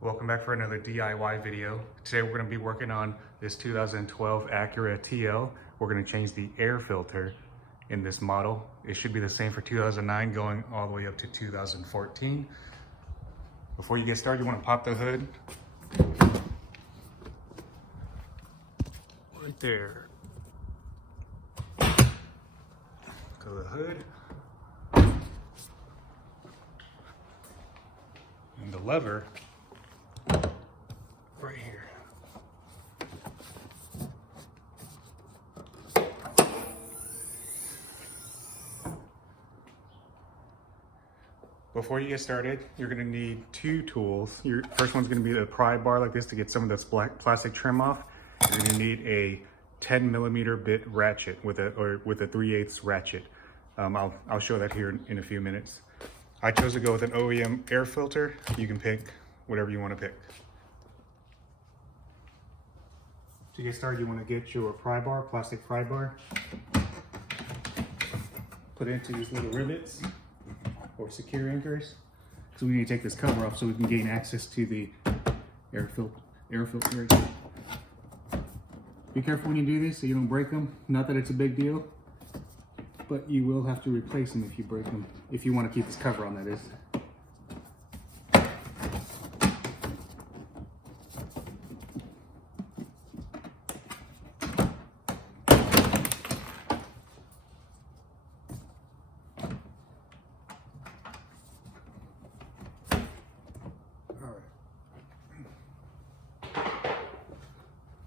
Welcome back for another DIY video. Today we're going to be working on this 2012 ACURA TL. We're going to change the air filter in this model. It should be the same for 2009 going all the way up to 2014. Before you get started, you want to pop the hood. Right there. Go to the hood. And the lever right here. Before you get started, you're going to need two tools. Your first one's going to be the pry bar like this to get some of this black plastic trim off. You're going to need a 10mm bit ratchet with a 3/8 ratchet. I'll show that here in a few minutes. I chose to go with an OEM air filter. You can pick whatever you want to pick. To get started, you want to get your pry bar, plastic pry bar. Put it into these little rivets or secure anchors. So we need to take this cover off so we can gain access to the air filter. Be careful when you do this so you don't break them. Not that it's a big deal, but you will have to replace them if you break them. If you want to keep this cover on, that is.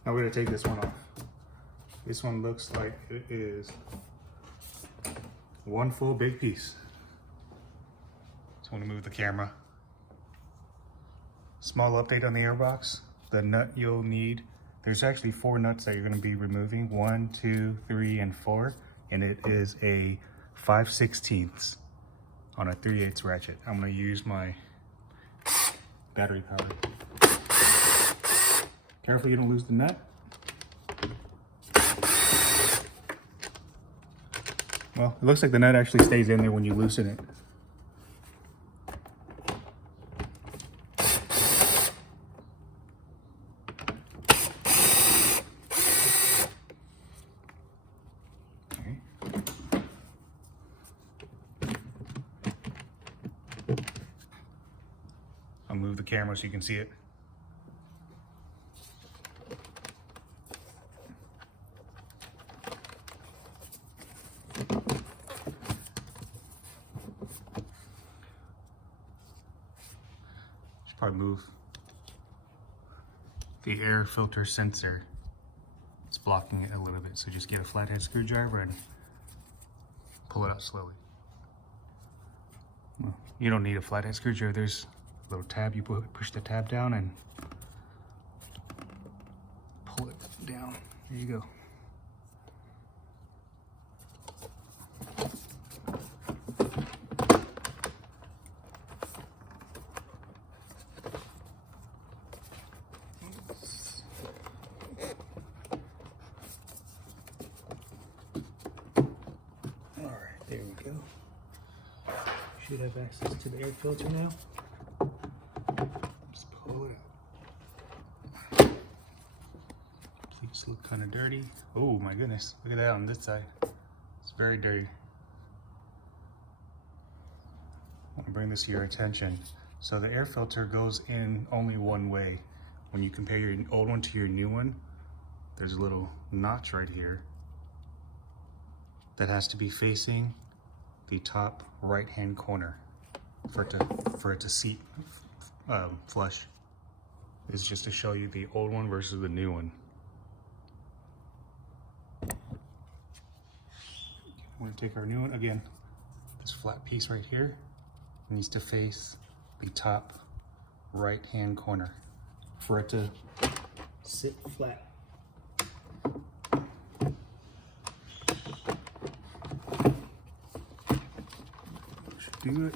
Now we're going to take this one off. This one looks like it is one full big piece. Just want to move the camera. Small update on the airbox. The nut you'll need, there's actually 4 nuts that you're going to be removing. 1, 2, 3, and 4. And it is a 5/16 on a 3/8 ratchet. I'm going to use my battery power. Careful you don't lose the nut. Well, it looks like the nut actually stays in there when you loosen it. Okay. I'll move the camera so you can see it. Probably move the air filter sensor. It's blocking it a little bit, so just get a flathead screwdriver and pull it out slowly. Well, you don't need a flathead screwdriver. There's a little tab. You push the tab down and pull it down. There you go. There we go. Should have access to the air filter now. Just pull it out. Pleats look kind of dirty. Oh my goodness, look at that on this side. It's very dirty. I want to bring this to your attention. So the air filter goes in only one way. When you compare your old one to your new one, there's a little notch right here that has to be facing the top right hand corner for it to seat flush. It's just to show you the old one versus the new one. We're going to take our new one again. This flat piece right here needs to face the top right hand corner for it to sit flat. Do it.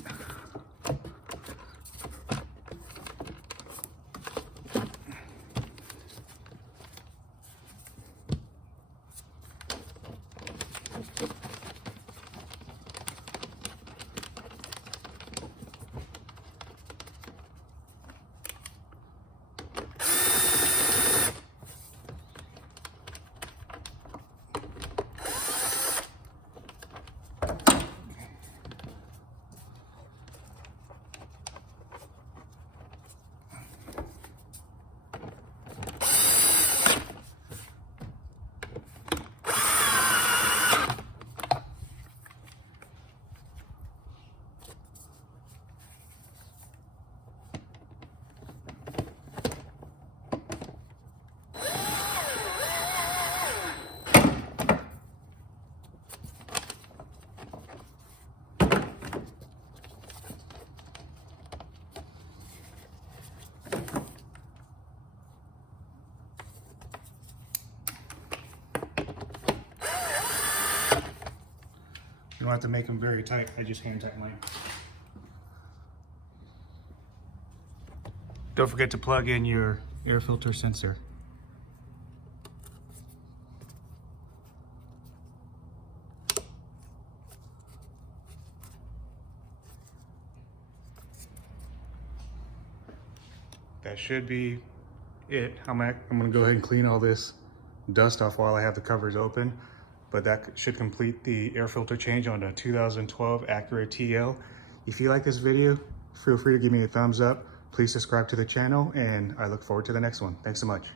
don't have to make them very tight. I just hand tight mine. Don't forget to plug in your air filter sensor. That should be it. I'm gonna go ahead and clean all this dust off while I have the covers open, but that should complete the air filter change on a 2012 ACURA TL. If you like this video, feel free to give me a thumbs up. Please subscribe to the channel, and I look forward to the next one. Thanks so much.